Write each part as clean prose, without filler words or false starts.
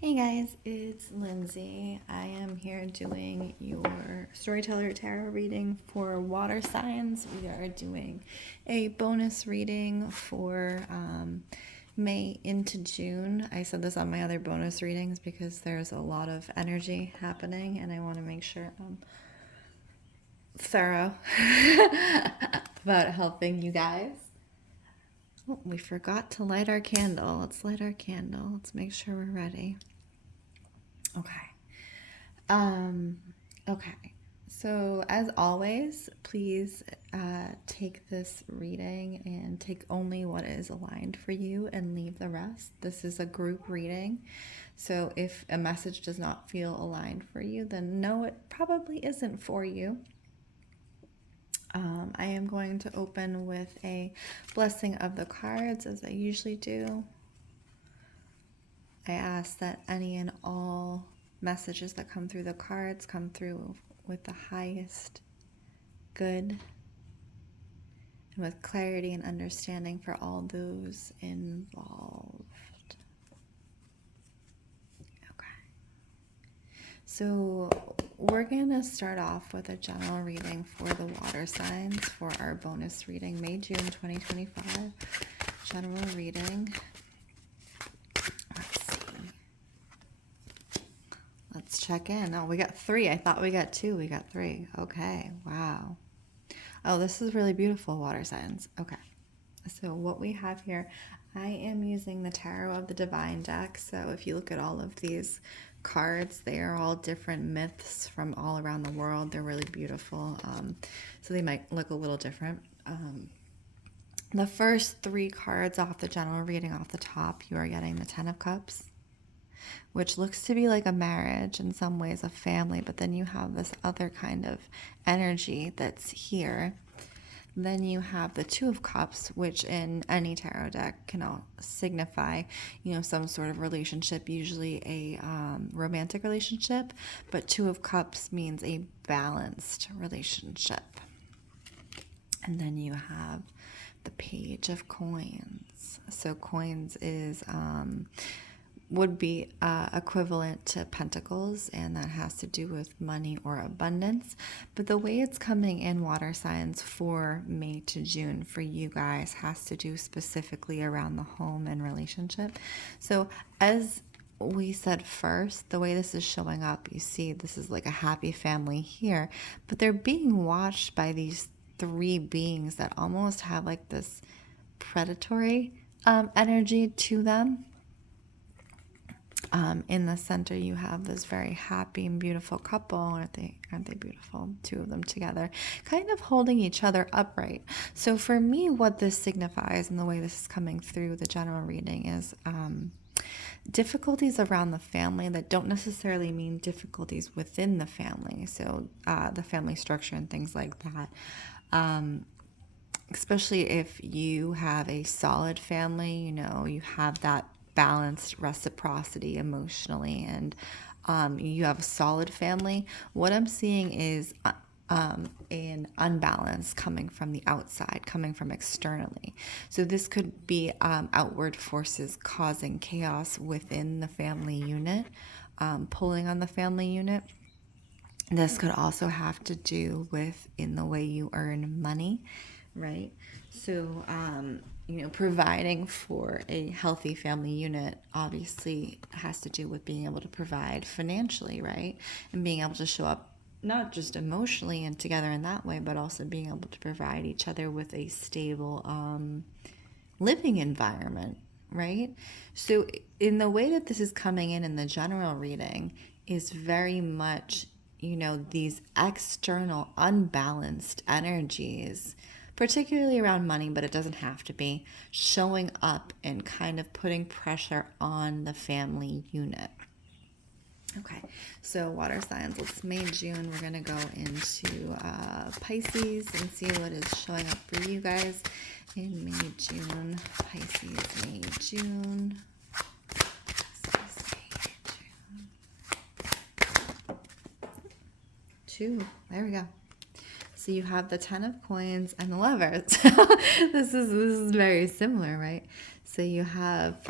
Hey guys, it's Lindsay. I am here doing your Storyteller Tarot reading for water signs. We are doing a bonus reading for May into June. I said this on my other bonus readings because there's a lot of energy happening and I want to make sure I'm thorough about helping you guys. Oh, we forgot to light our candle. Let's light our candle. Let's make sure we're ready. Okay. Um, okay. So as always, please take this reading and take only what is aligned for you and leave the rest. This is a group reading. So if a message does not feel aligned for you, then no, it probably isn't for you. I am going to open with a blessing of the cards as I usually do. I ask that any and all messages that come through the cards come through with the highest good and with clarity and understanding for all those involved. Okay. So we're going to start off with a general reading for the water signs for our bonus reading, May, June 2025. General reading. Let's check in. Oh, we got 3. I thought we got 2. We got 3. Okay. Wow. Oh, this is really beautiful, water signs. Okay. So what we have here, I am using the Tarot of the Divine deck. So if you look at all of these cards, they are all different myths from all around the world. They're really beautiful. So they might look a little different. The first 3 cards off the general reading off the top, you are getting the 10 of Cups, which looks to be like a marriage, in some ways a family, but then you have this other kind of energy that's here. Then you have the 2 of Cups, which in any tarot deck can all signify, some sort of relationship, usually a romantic relationship, but 2 of Cups means a balanced relationship. And then you have the Page of Coins. So coins is would be equivalent to pentacles, and that has to do with money or abundance. But the way it's coming in, water signs, for May to June for you guys has to do specifically around the home and relationship. So as we said first, the way this is showing up, you see this is like a happy family here, but they're being watched by these 3 beings that almost have like this predatory energy to them. In the center, you have this very happy and beautiful couple. Aren't they beautiful? 2 of them together, kind of holding each other upright. So for me, what this signifies and the way this is coming through the general reading is difficulties around the family that don't necessarily mean difficulties within the family. So the family structure and things like that. Especially if you have a solid family, you have that balanced reciprocity emotionally, and you have a solid family. What I'm seeing is an unbalance coming from the outside, coming from externally. So this could be outward forces causing chaos within the family unit, pulling on the family unit. This could also have to do with in the way you earn money, right? So, providing for a healthy family unit obviously has to do with being able to provide financially, right? And being able to show up not just emotionally and together in that way, but also being able to provide each other with a stable living environment, right? So in the way that this is coming in the general reading is very much, these external unbalanced energies, particularly around money, but it doesn't have to be, showing up and kind of putting pressure on the family unit. Okay, so water signs, let's May, June. We're going to go into Pisces and see what is showing up for you guys in May, June. Pisces, May, June. Pisces, May, June. 2, there we go. So you have the 10 of Coins and the Lovers. This is very similar, right? So you have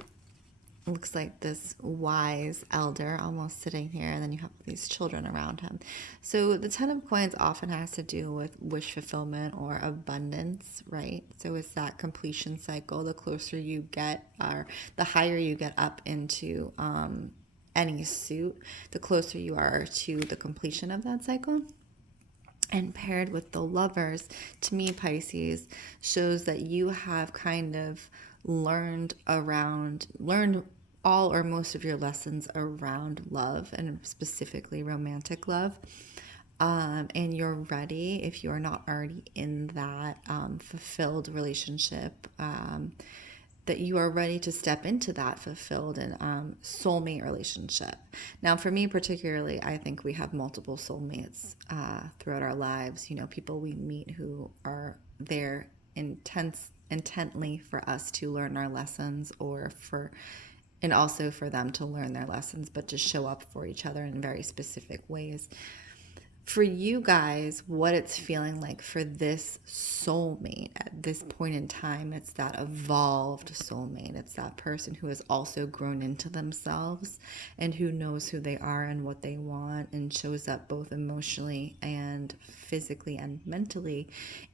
looks like this wise elder almost sitting here, and then you have these children around him. So the Ten of Coins often has to do with wish fulfillment or abundance, right? So it's that completion cycle. The closer you get, or the higher you get up into any suit, the closer you are to the completion of that cycle. And paired with the Lovers, to me, Pisces, shows that you have kind of learned all or most of your lessons around love, and specifically romantic love. And you're ready, if you're not already in that fulfilled relationship, that you are ready to step into that fulfilled and soulmate relationship. Now, for me particularly, I think we have multiple soulmates throughout our lives. You know, people we meet who are there intently for us to learn our lessons, and also for them to learn their lessons, but to show up for each other in very specific ways. For you guys, what it's feeling like for this soulmate at this point in time, it's that evolved soulmate. It's that person who has also grown into themselves and who knows who they are and what they want, and shows up both emotionally and physically and mentally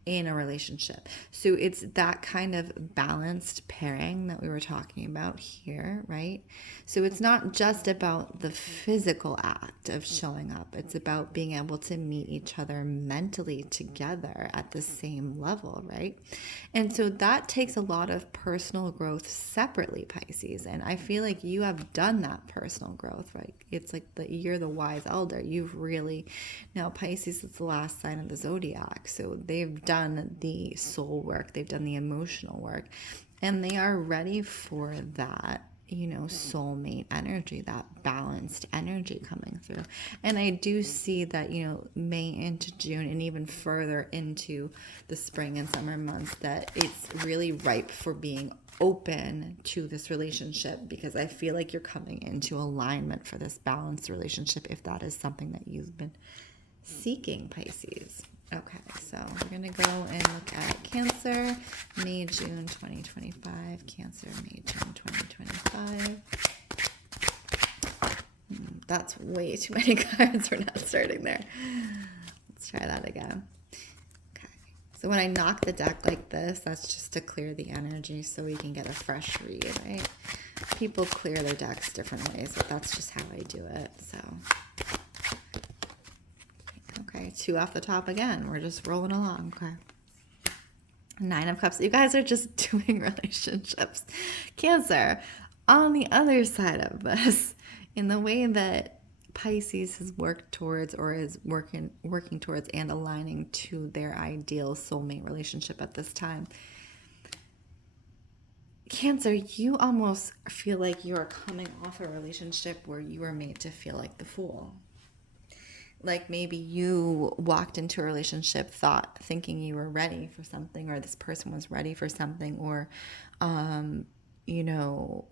in a relationship. So it's that kind of balanced pairing that we were talking about here, right? So it's not just about the physical act of showing up. It's about being able to meet each other mentally together at the same level, right? And so that takes a lot of personal growth separately, Pisces. And I feel like you have done that personal growth, right? It's like you're the wise elder. You've really, now Pisces is the last sign of the zodiac. So they've done the soul work, they've done the emotional work, and they are ready for that, you know, soulmate energy, that balanced energy coming through. And I do see that, you know, May into June and even further into the spring and summer months, that it's really ripe for being open to this relationship, because I feel like you're coming into alignment for this balanced relationship, if that is something that you've been seeking, Pisces. Okay, so we're going to go and look at Cancer, May, June 2025. Cancer, May, June 2025. That's way too many cards. We're not starting there. Let's try that again. Okay, so when I knock the deck like this, that's just to clear the energy so we can get a fresh read, right? People clear their decks different ways, but that's just how I do it, so... Okay, 2 off the top again. We're just rolling along. Okay. 9 of Cups. You guys are just doing relationships. Cancer, on the other side of this, in the way that Pisces has worked towards, or is working towards and aligning to their ideal soulmate relationship at this time. Cancer, you almost feel like you are coming off a relationship where you were made to feel like the fool. Like maybe you walked into a relationship thinking you were ready for something, or this person was ready for something, or, you know,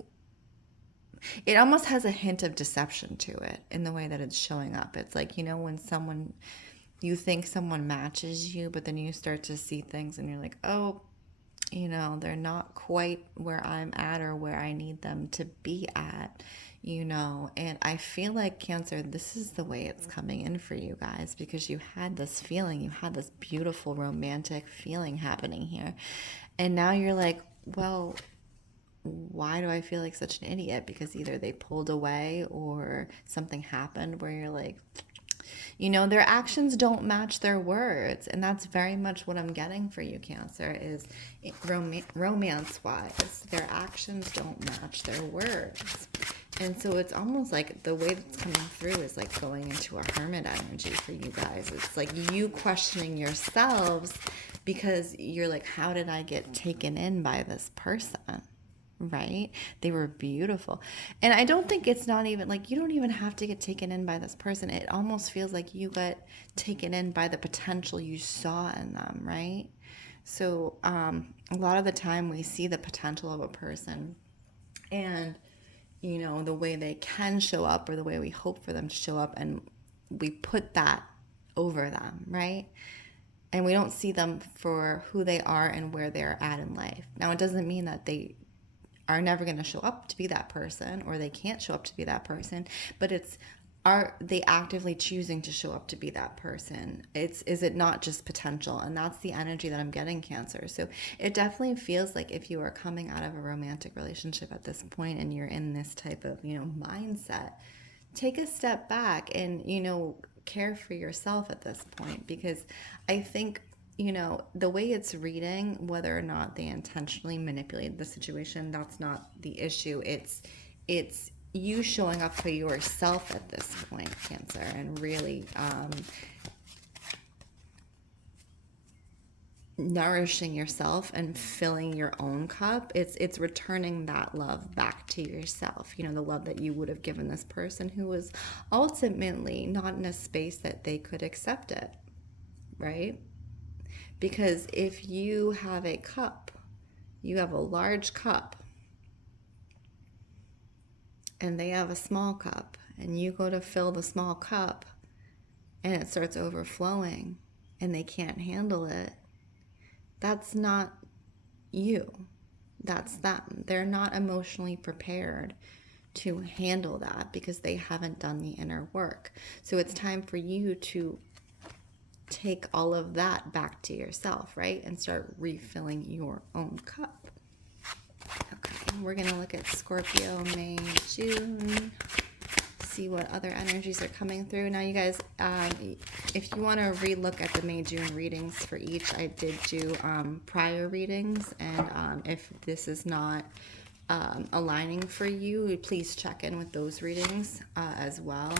it almost has a hint of deception to it in the way that it's showing up. It's like, you know, when you think someone matches you, but then you start to see things and you're like, oh, you know, they're not quite where I'm at or where I need them to be at, you know. And I feel like, Cancer, this is the way it's coming in for you guys, because you had this feeling, you had this beautiful romantic feeling happening here. And now you're like, well, why do I feel like such an idiot? Because either they pulled away or something happened where you're like, you know, their actions don't match their words. And that's very much what I'm getting for you, Cancer, is romance-wise, their actions don't match their words. And so it's almost like the way that's coming through is like going into a hermit energy for you guys. It's like you questioning yourselves, because you're like, how did I get taken in by this person? Right? They were beautiful. And I don't think it's not even like, you don't even have to get taken in by this person. It almost feels like you got taken in by the potential you saw in them, right? So a lot of the time we see the potential of a person, and you know, the way they can show up or the way we hope for them to show up, and we put that over them, right? And we don't see them for who they are and where they're at in life. Now, it doesn't mean that they are never going to show up to be that person, or they can't show up to be that person, but it's, are they actively choosing to show up to be that person? Is it not just potential? And that's the energy that I'm getting, Cancer. So it definitely feels like if you are coming out of a romantic relationship at this point and you're in this type of, mindset, take a step back and, care for yourself at this point, because I think, the way it's reading, whether or not they intentionally manipulated the situation, that's not the issue. It's you showing up for yourself at this point, Cancer, and really nourishing yourself and filling your own cup. It's returning that love back to yourself, the love that you would have given this person who was ultimately not in a space that they could accept it, right? Because if you have a cup, you have a large cup, and they have a small cup, and you go to fill the small cup and it starts overflowing and they can't handle it, that's not you. That's them. They're not emotionally prepared to handle that because they haven't done the inner work. So it's time for you to take all of that back to yourself, right? And start refilling your own cup. Okay, we're going to look at Scorpio, May, June, see what other energies are coming through. Now, you guys, if you want to re-look at the May, June readings for each, I did do prior readings, and if this is not aligning for you, please check in with those readings as well.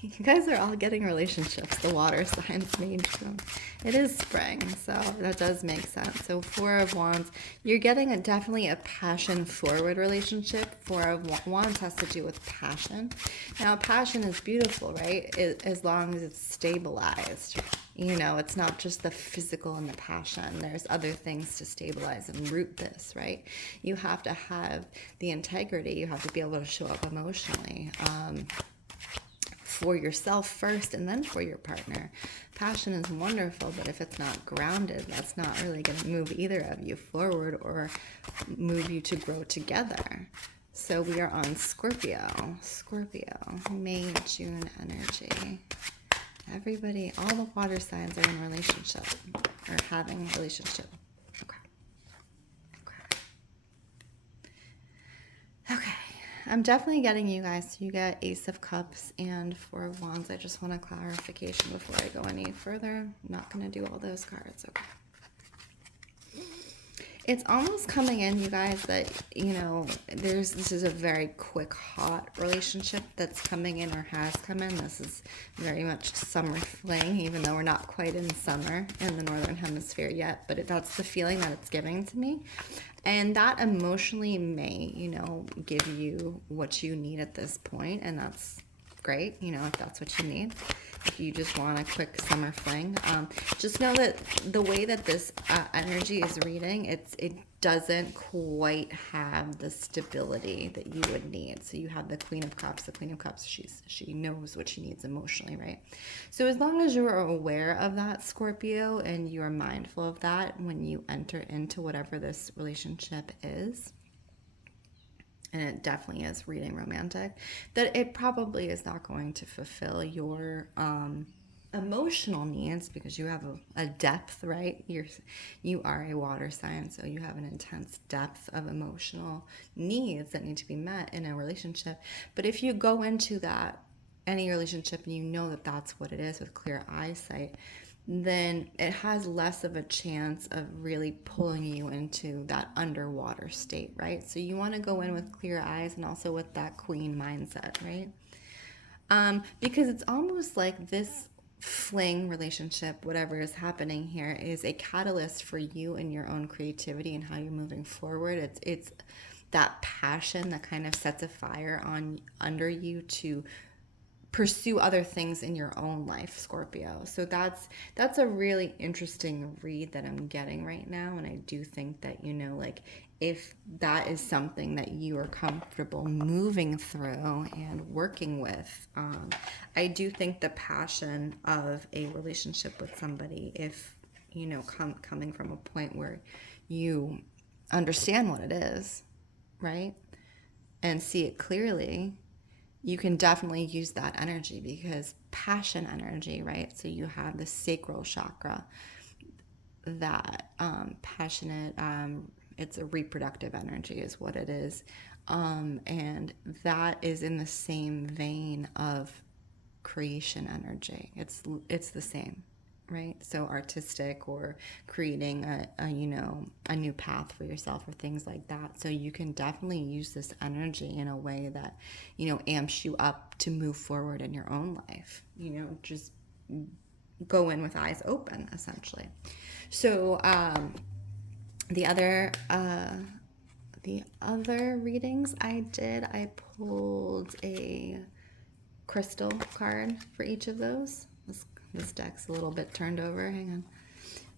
You guys are all getting relationships, the water signs, May, June. It is spring, so that does make sense. So 4 of Wands, you're getting definitely a passion-forward relationship. 4 of Wands has to do with passion. Now, passion is beautiful, right? As long as it's stabilized. It's not just the physical and the passion. There's other things to stabilize and root this, right? You have to have the integrity. You have to be able to show up emotionally. For yourself first and then for your partner. Passion is wonderful, but if it's not grounded, that's not really going to move either of you forward or move you to grow together. So we are on Scorpio, May, June energy. Everybody, all the water signs are in relationship or having a relationship. Okay. I'm definitely getting you guys. You get Ace of Cups and 4 of Wands. I just want a clarification before I go any further. I'm not going to do all those cards. Okay. It's almost coming in, you guys, that, this is a very quick, hot relationship that's coming in or has come in. This is very much summer fling, even though we're not quite in summer in the Northern Hemisphere yet. But that's the feeling that it's giving to me. And that emotionally may, give you what you need at this point, and that's great, if that's what you need. If you just want a quick summer fling, just know that the way that this energy is reading, it doesn't quite have the stability that you would need. So you have the Queen of Cups. The Queen of Cups, she knows what she needs emotionally, right? So as long as you are aware of that, Scorpio, and you are mindful of that when you enter into whatever this relationship is, and it definitely is reading romantic, that it probably is not going to fulfill your emotional needs, because you have a depth, right? You are a water sign, so you have an intense depth of emotional needs that need to be met in a relationship. But if you go into any relationship and you know that that's what it is with clear eyesight, then it has less of a chance of really pulling you into that underwater state, right? So you want to go in with clear eyes and also with that queen mindset, right? Because it's almost like this fling relationship, whatever is happening here, is a catalyst for you and your own creativity and how you're moving forward. It's that passion that kind of sets a fire under you to pursue other things in your own life, Scorpio. So that's a really interesting read that I'm getting right now. And I do think that, if that is something that you are comfortable moving through and working with, I do think the passion of a relationship with somebody, if, coming from a point where you understand what it is, right? And see it clearly, you can definitely use that energy, because passion energy, right? So you have the sacral chakra, that passionate, it's a reproductive energy is what it is. And that is in the same vein of creation energy. It's the same, right? So artistic, or creating a new path for yourself, or things like that. So you can definitely use this energy in a way that, amps you up to move forward in your own life. Just go in with eyes open, essentially. So the other readings I pulled a crystal card for each of those. This deck's a little bit turned over. Hang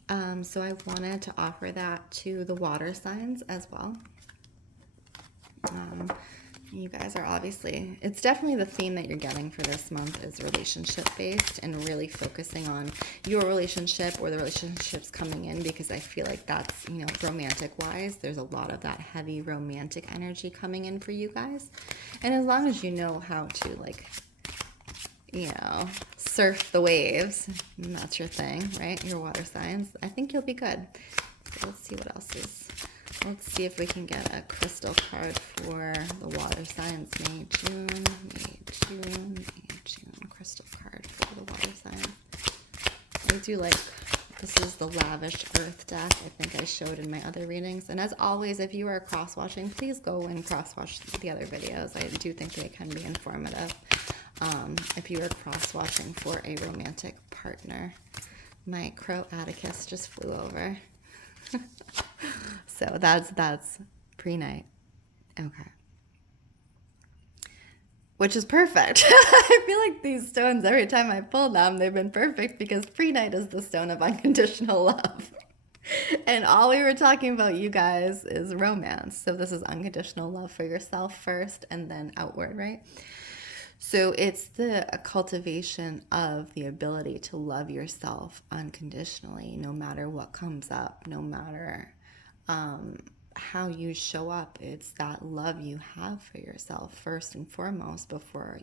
on. So I wanted to offer that to the water signs as well. You guys are obviously, it's definitely the theme that you're getting for this month is relationship based, and really focusing on your relationship or the relationships coming in, because I feel like that's, romantic wise, there's a lot of that heavy romantic energy coming in for you guys. And as long as you know how to, surf the waves, and that's your thing, right? Your water signs, I think you'll be good. So let's see what else is. Let's see if we can get a crystal card for the water signs. May, June, crystal card for the water signs. I do like, this is the lavish earth deck I think I showed in my other readings. And as always, if you are cross-watching, please go and cross-watch the other videos. I do think they can be informative. If you are cross-watching for a romantic partner. My crow Atticus just flew over. So that's pre-night. Okay. Which is perfect. I feel like these stones, every time I pull them, they've been perfect, because pre-night is the stone of unconditional love. And all we were talking about, you guys, is romance. So this is unconditional love for yourself first, and then outward, right? So it's the cultivation of the ability to love yourself unconditionally, no matter what comes up, no matter how you show up. It's that love you have for yourself first and foremost before,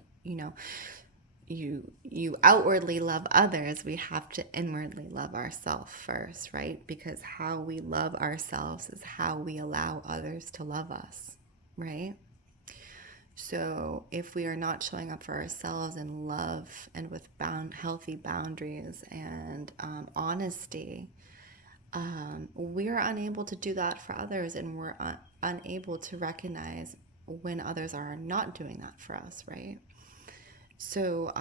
you outwardly love others. We have to inwardly love ourselves first, right? Because how we love ourselves is how we allow others to love us, right? So if we are not showing up for ourselves in love and with healthy boundaries and honesty, we are unable to do that for others, and we're unable to recognize when others are not doing that for us, right? So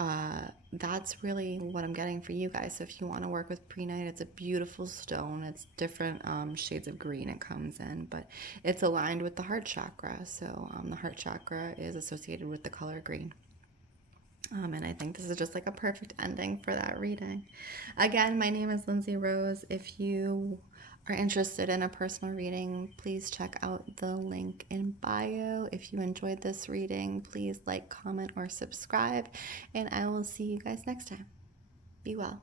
that's really what I'm getting for you guys. So if you want to work with pre-night, it's a beautiful stone. It's different shades of green it comes in, but it's aligned with the heart chakra. So the heart chakra is associated with the color green. And I think this is just like a perfect ending for that reading. Again, my name is Lindsey Rose. If you are interested in a personal reading, please check out the link in bio. If you enjoyed this reading, please like, comment, or subscribe, and I will see you guys next time. Be well.